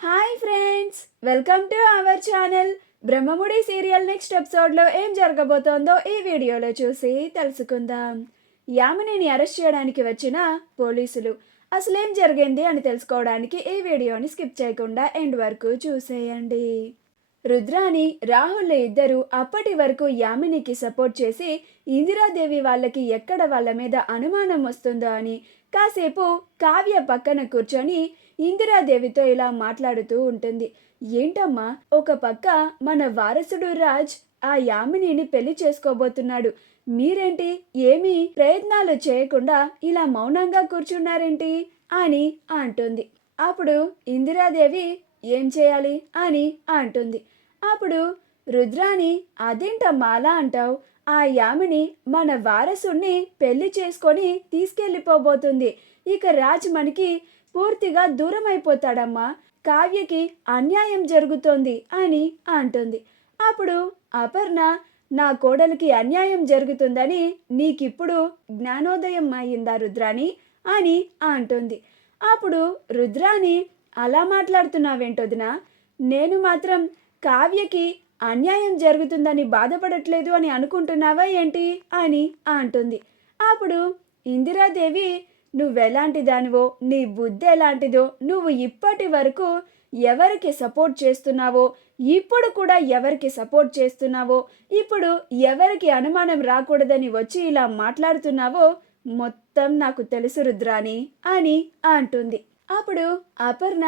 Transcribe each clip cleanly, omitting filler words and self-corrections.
Hi friends, welcome to our channel. Brahmamudi serial next ఎపిసోడ్లో ఏం జరగబోతోందో ఈ వీడియోలో చూసి తెలుసుకుందాం. యామినిని అరెస్ట్ చేయడానికి వచ్చిన పోలీసులు అసలేం జరిగింది అని తెలుసుకోవడానికి ఈ వీడియోని స్కిప్ చేయకుండా ఎండ్ వరకు చూసేయండి. రుద్రాని రాహుల్ ఇద్దరు అప్పటి వరకు యామినికి సపోర్ట్ చేసి ఇందిరాదేవి వాళ్ళకి ఎక్కడ వాళ్ళ మీద అనుమానం వస్తుందో అని కాసేపు కావ్య పక్కన కూర్చొని ఇందిరాదేవితో ఇలా మాట్లాడుతూ ఉంటుంది. ఏంటమ్మా, ఒక పక్క మన వారసుడు రాజ్ ఆ యామినిని పెళ్లి చేసుకోబోతున్నాడు, మీరేంటి ఏమీ ప్రయత్నాలు చేయకుండా ఇలా మౌనంగా కూర్చున్నారేంటి అని అంటుంది. అప్పుడు ఇందిరాదేవి ఏం చేయాలి అని అంటుంది. అప్పుడు రుద్రాని, అదేంటమ్మా అలా అంటావు, ఆ యామిని మన వారసుని పెళ్లి చేసుకొని తీసుకెళ్ళిపోబోతుంది. ఇక రాజ్ మనకి పూర్తిగా దూరం అయిపోతాడమ్మా, కావ్యకి అన్యాయం జరుగుతోంది అని అంటుంది. అప్పుడు అపర్ణ, నా కోడలికి అన్యాయం జరుగుతుందని నీకిప్పుడు జ్ఞానోదయం అయిందా రుద్రాని అని అంటుంది. అప్పుడు రుద్రాని, అలా మాట్లాడుతున్నావేంటొదినా, నేను మాత్రం కావ్యకి అన్యాయం జరుగుతుందని బాధపడట్లేదు అని అనుకుంటున్నావా ఏంటి అని అంటుంది. అప్పుడు ఇందిరాదేవి, నువ్వెలాంటి దానివో, నీ బుద్ధి ఎలాంటిదో, నువ్వు ఇప్పటి వరకు ఎవరికి సపోర్ట్ చేస్తున్నావో, ఇప్పుడు కూడా ఎవరికి సపోర్ట్ చేస్తున్నావో, ఇప్పుడు ఎవరికి అనుమానం రాకూడదని వచ్చి ఇలా మాట్లాడుతున్నావో మొత్తం నాకు తెలుసు రుద్రాని అని అంటుంది. అప్పుడు అపర్ణ,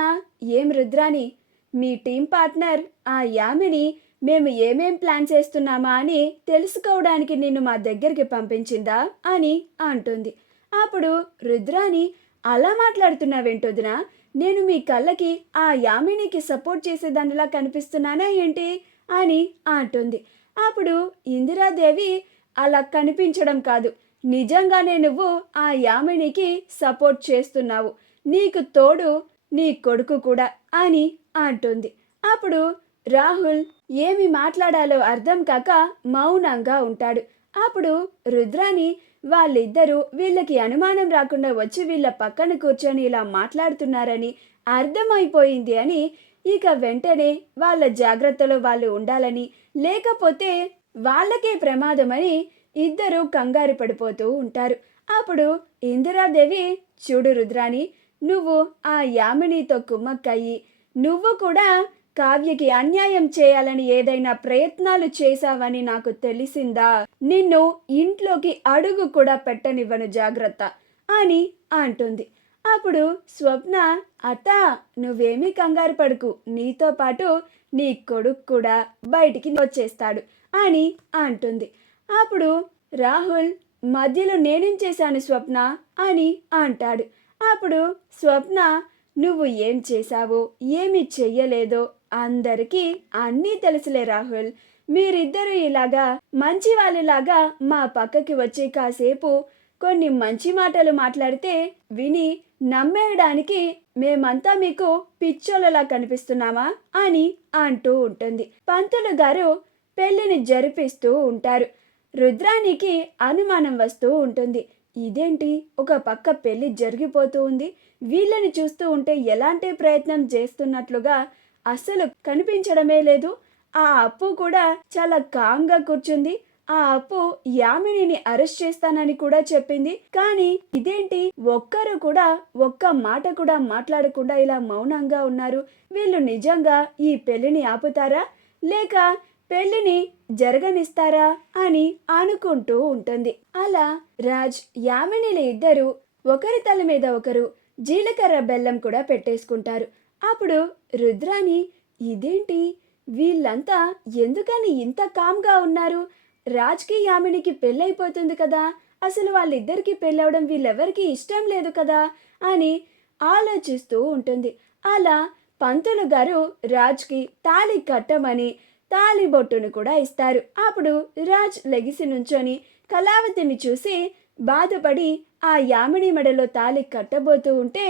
ఏం రుద్రాని, మీ టీం పార్ట్నర్ ఆ యామిని మేము ఏమేం ప్లాన్ చేస్తున్నామా అని తెలుసుకోవడానికి నిన్ను మా దగ్గరికి పంపించిందా అని అంటుంది. అప్పుడు రుద్రాని, అలా మాట్లాడుతున్నావేంటొదినా, నేను మీ కళ్ళకి ఆ యామినికి సపోర్ట్ చేసేదానిలా కనిపిస్తున్నానా ఏంటి అని అంటుంది. అప్పుడు ఇందిరాదేవి, అలా కనిపించడం కాదు, నిజంగానే నువ్వు ఆ యామినికి సపోర్ట్ చేస్తున్నావు, నీకు తోడు నీ కొడుకు కూడా అని అంటుంది. అప్పుడు రాహుల్ ఏమి మాట్లాడాలో అర్థం కాక మౌనంగా ఉంటాడు. అప్పుడు రుద్రాని, వాళ్ళిద్దరూ వీళ్ళకి అనుమానం రాకుండా వచ్చి వీళ్ళ పక్కన కూర్చొని ఇలా మాట్లాడుతున్నారని అర్థమైపోయింది అని, ఇక వెంటనే వాళ్ళ జాగ్రత్తలో వాళ్ళు ఉండాలని, లేకపోతే వాళ్ళకే ప్రమాదమని ఇద్దరూ కంగారు పడిపోతూ ఉంటారు. అప్పుడు ఇందిరాదేవి, చూడు రుద్రాని, నువ్వు ఆ యామినితో కుమ్మక్కయ్యి నువ్వు కూడా కావ్యకి అన్యాయం చేయాలని ఏదైనా ప్రయత్నాలు చేశావని నాకు తెలిసిందా, నిన్ను ఇంట్లోకి అడుగు కూడా పెట్టనివ్వను, జాగ్రత్త అని అంటుంది. అప్పుడు స్వప్న, అత్త నువ్వేమీ కంగారు పడుకు, నీతో పాటు నీ కొడుకు కూడా బయటికి వచ్చేస్తాడు అని అంటుంది. అప్పుడు రాహుల్ మధ్యలో నేనేం చేశాను స్వప్న అని అంటాడు. అప్పుడు స్వప్న, నువ్వు ఏం చేశావో ఏమి చెయ్యలేదో అందరికీ అన్నీ తెలుసులే రాహుల్, మీరిద్దరూ ఇలాగా మంచి వాళ్ళలాగా మా పక్కకి వచ్చి కాసేపు కొన్ని మంచి మాటలు మాట్లాడితే విని నమ్మేయడానికి మేమంతా మీకు పిచ్చోళ్ళలా కనిపిస్తున్నామా అని అంటూ ఉంటుంది. పంతులు గారు పెళ్లిని జరిపిస్తూ ఉంటారు. రుద్రానికి అనుమానం వస్తూ ఉంటుంది. ఇదేంటి, ఒక పక్క పెళ్లి జరిగిపోతూ ఉంది, వీళ్ళని చూస్తూ ఉంటే ఎలాంటి ప్రయత్నం చేస్తున్నట్లుగా అస్సలు కనిపించడమే లేదు. ఆ అప్పు కూడా చాలా కామ్గా కూర్చుంది. ఆ అప్పు యామినిని అరెస్ట్ చేస్తానని కూడా చెప్పింది, కానీ ఇదేంటి, ఒక్కరు కూడా ఒక్క మాట కూడా మాట్లాడకుండా ఇలా మౌనంగా ఉన్నారు. వీళ్ళు నిజంగా ఈ పెళ్లిని ఆపుతారా లేక పెళ్లిని జరగనిస్తారా అని అనుకుంటూ ఉంటుంది. అలా రాజ్ యామినిలు ఇద్దరు ఒకరి తల మీద ఒకరు జీలకర్ర బెల్లం కూడా పెట్టేసుకుంటారు. అప్పుడు రుద్రాని, ఇదేంటి, వీళ్ళంతా ఎందుకని ఇంత కామ్గా ఉన్నారు, రాజ్కి యామినికి పెళ్ళైపోతుంది కదా, అసలు వాళ్ళిద్దరికీ పెళ్ళవడం వీళ్ళెవరికి ఇష్టం లేదు కదా అని ఆలోచిస్తూ ఉంటుంది. అలా పంతులు గారు రాజ్కి తాళి కట్టమని తాళిబొట్టును కూడా ఇస్తారు. అప్పుడు రాజ్ లెగిసి నుంచొని కళావతిని చూసి బాధపడి ఆ యామిని మెడలో తాళి కట్టబోతూ ఉంటే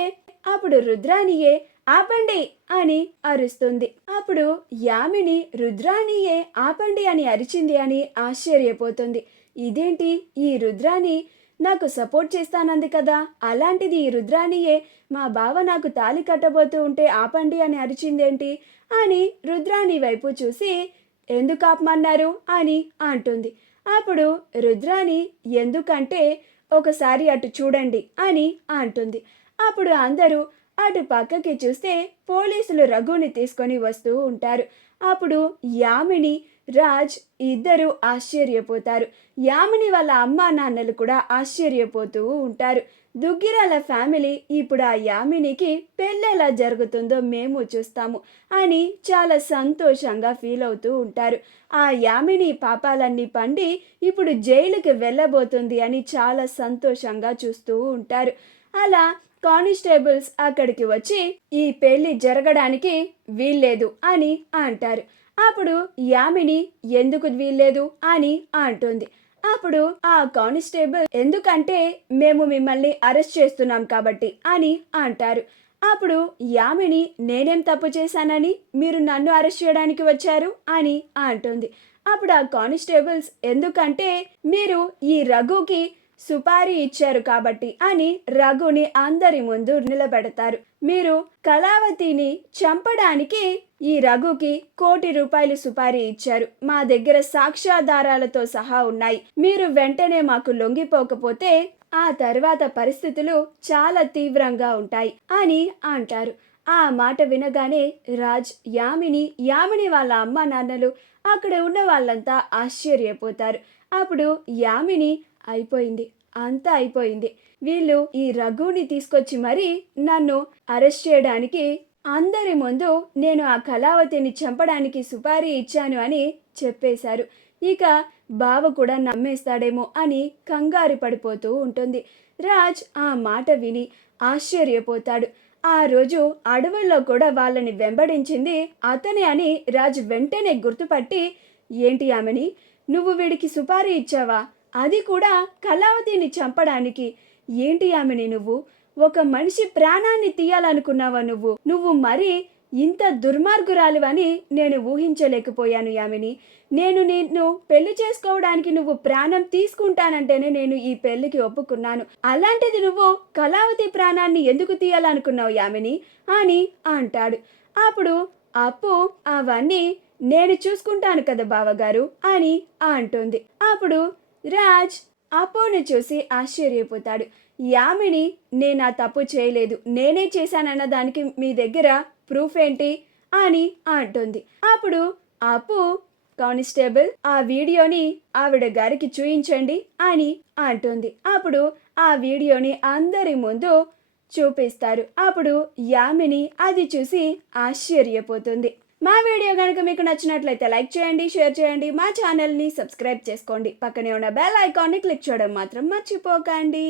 అప్పుడు రుద్రానియే ఆపండి అని అరుస్తుంది. అప్పుడు యామిని రుద్రానియే ఆపండి అని అరిచింది అని ఆశ్చర్యపోతుంది. ఇదేంటి, ఈ రుద్రాని నాకు సపోర్ట్ చేస్తానంది కదా, అలాంటిది ఈ రుద్రాణియే మా బావ నాకు తాళి కట్టబోతూ ఉంటే ఆపండి అని అరిచిందేంటి అని రుద్రాణి వైపు చూసి ఎందుకు ఆపమన్నారు అని అంటుంది. అప్పుడు రుద్రాణి ఎందుకంటే ఒకసారి అటు చూడండి అని అంటుంది. అప్పుడు అందరూ అటు పక్కకి చూస్తే పోలీసులు రఘుని తీసుకొని వస్తూ ఉంటారు. అప్పుడు యామిని, రాజ్ ఇద్దరు ఆశ్చర్యపోతారు. యామిని వాళ్ళ అమ్మా నాన్నలు కూడా ఆశ్చర్యపోతూ ఉంటారు. దుగ్గిరాల ఫ్యామిలీ ఇప్పుడు ఆ యామినికి పెళ్ళెలా జరుగుతుందో మేము చూస్తాము అని చాలా సంతోషంగా ఫీల్ అవుతూ ఉంటారు. ఆ యామిని పాపాలన్నీ పండి ఇప్పుడు జైలుకి వెళ్ళబోతుంది అని చాలా సంతోషంగా చూస్తూ ఉంటారు. అలా కానిస్టేబుల్స్ అక్కడికి వచ్చి ఈ పెళ్లి జరగడానికి వీల్లేదు అని అంటారు. అప్పుడు యామిని ఎందుకు వీల్లేదు అని అంటుంది. అప్పుడు ఆ కానిస్టేబుల్ ఎందుకంటే మేము మిమ్మల్ని అరెస్ట్ చేస్తున్నాం కాబట్టి అని అంటారు. అప్పుడు యామిని నేనేం తప్పు చేశానని మీరు నన్ను అరెస్ట్ చేయడానికి వచ్చారు అని అంటుంది. అప్పుడు ఆ కానిస్టేబుల్స్ ఎందుకంటే మీరు ఈ రఘుకి సుపారీ ఇచ్చారు కాబట్టి అని రఘుని అందరి ముందు నిలబెడతారు. మీరు కళావతిని చంపడానికి ఈ రఘుకి ₹1,00,00,000 సుపారీ ఇచ్చారు. మా దగ్గర సాక్ష్యాధారాలతో సహా ఉన్నాయి. మీరు వెంటనే మాకు లొంగిపోకపోతే ఆ తర్వాత పరిస్థితులు చాలా తీవ్రంగా ఉంటాయి అని అంటారు. ఆ మాట వినగానే రాజ్, యామిని వాళ్ళ అమ్మ నాన్నలు అక్కడ ఉన్న వాళ్ళంతా ఆశ్చర్యపోతారు. అప్పుడు యామిని అయిపోయింది, అంతా అయిపోయింది. వీళ్ళు ఈ రఘుని తీసుకొచ్చి మరీ నన్ను అరెస్ట్ చేయడానికి అందరి ముందు నేను ఆ కళావతిని చంపడానికి సుపారీ ఇచ్చాను అని చెప్పేశారు. ఇక బావ కూడా నమ్మేస్తాడేమో అని కంగారు పడిపోతూ ఉంటుంది. రాజ్ ఆ మాట విని ఆశ్చర్యపోతాడు. ఆ రోజు అడవుల్లో కూడా వాళ్ళని వెంబడించింది అతనే అని రాజ్ వెంటనే గుర్తుపట్టి, ఏంటి యామిని, నువ్వు వీడికి సుపారీ ఇచ్చావా, అది కూడా కళావతిని చంపడానికి? ఏంటి యామిని, నువ్వు ఒక మనిషి ప్రాణాన్ని తీయాలనుకున్నావా? నువ్వు మరి ఇంత దుర్మార్గురాలివని నేను ఊహించలేకపోయాను యామిని. నేను నిన్ను పెళ్లి చేసుకోవడానికి నువ్వు ప్రాణం తీసుకుంటానంటేనే నేను ఈ పెళ్లికి ఒప్పుకున్నాను. అలాంటిది నువ్వు కళావతి ప్రాణాన్ని ఎందుకు తీయాలనుకున్నావు యామిని అని అంటాడు. అప్పుడు అప్పు అవన్నీ నేను చూసుకుంటాను కదా బావగారు అని అంటుంది. అప్పుడు రాజ్ అప్పుని చూసి ఆశ్చర్యపోతాడు. యామిని నేను ఆ తప్పు చేయలేదు, నేనే చేశానన్న దానికి మీ దగ్గర ప్రూఫ్ ఏంటి అని అంటుంది. అప్పుడు అప్పు, కానిస్టేబుల్ ఆ వీడియోని ఆవిడ గారికి చూయించండి అని అంటుంది. అప్పుడు ఆ వీడియోని అందరి ముందు చూపిస్తారు. అప్పుడు యామిని అది చూసి ఆశ్చర్యపోతుంది. మా వీడియో కనుక మీకు నచ్చినట్లయితే లైక్ చేయండి, షేర్ చేయండి, మా ఛానల్ని సబ్స్క్రైబ్ చేసుకోండి. పక్కనే ఉన్న బెల్ ఐకాన్ని క్లిక్ చేయడం మాత్రం మర్చిపోకండి.